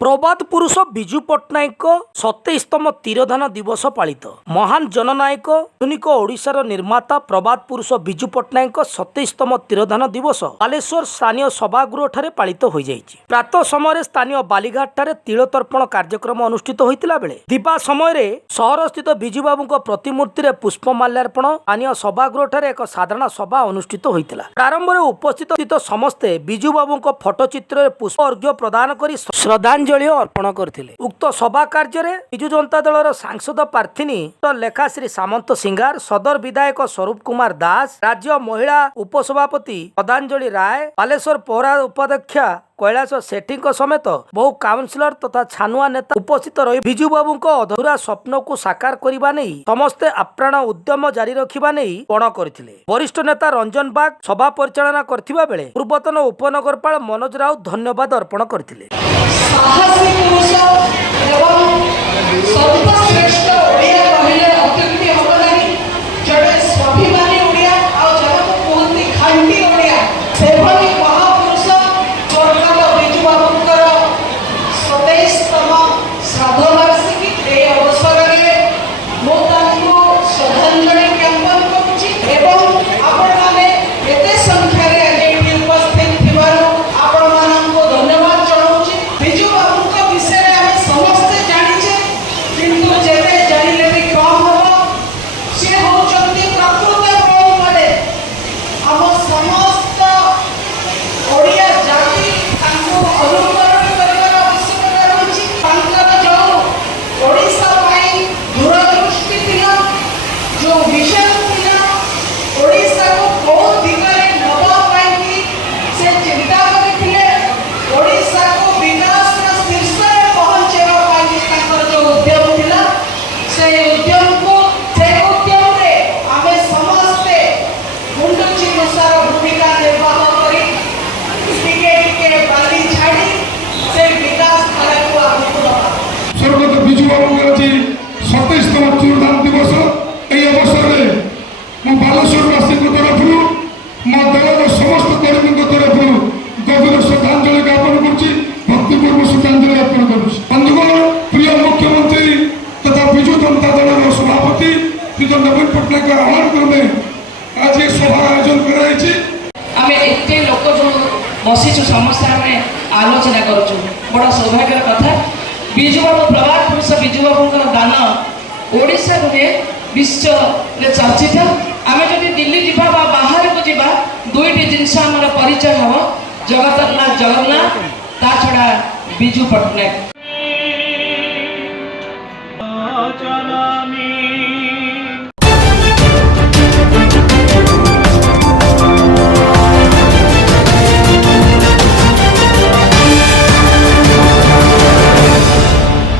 प्रबाद पुरुष विजु पट्टनायक 27तम तिरोधान दिवस पालित। महान जननायक आधुनिक ओडिशार निर्माता प्रबाद पुरुष विजु पट्टनायक 27तम तिरोधान दिवस बालेश्वर स्थानीय सभागृह ठारे पालित हो जाइछि। प्रातः समय स्थानीय बालीघाट ठारे तिल तर्पण कार्यक्रम अनुष्ठित होइतिला बेले दिवा समय सहर स्थित विजु बाबू प्रतिमूर्ति रे पुष्पमाल्यार्पण स्थानीय सभागृह ठारे एक साधारण सभा अनुष्ठित होइतिला। प्रारंभ में उपस्थित समस्ते विजु बाबू फोटोचित्र पुष्प अर्घ्य प्रदान कर श्रद्धांजलि अर्पण करथिले। उक्त सभा कार्य में विजु जनता दलर सांसद प्रार्थिनी लेखा श्री सामंत सिंगार, सदर विधायक स्वरूप कुमार दास, राज्य महिला उपसभापति श्रद्धांजलि राय, बालेश्वर पौरा उपाध्यक्षा कैलाश सेठी समेत बहु काउंसिलर तथा छानुआ नेता उपस्थित रही विजु बाबू अधूरा स्वप्न को साकार करने नहीं समस्ते आप्राण उद्यम जारी रखा नहीं पण करथिले। वरिष्ठ नेता रंजन बाग सभा परिचालना करथिबा बेले पूर्वतन उपनगरपाल मनोज राउत धन्यवाद अर्पण करथिले। विजु बाबू 27तम तिरोधान दिवस यही अवसर में बालेश्वरवासी तरफ मो दलर समस्त कर्मी तरफ गभीर श्रद्धांजलि ज्ञापन करुपूर्व श्रद्धांजलि अर्पण करुगण प्रिय मुख्यमंत्री तथा विजु जनता दलर सभापति श्री नवीन पट्टनायक आह्वान क्रमे आज सभा आयोजन कर लोक जो बसीचु समस्या आलोचना करुचु बड़ा सौभाग्यर कथा। विजु बाबू प्रबाद पुरुष विजु बाबू दान ओडिशा नुहे विश्व चर्चित। आम जब दिल्ली जावा बाहर को जावा दुईटी जिनस आमर परिचय हम जगन्नाथ जगन्नाथ ता छड़ा विजु पट्टनायक।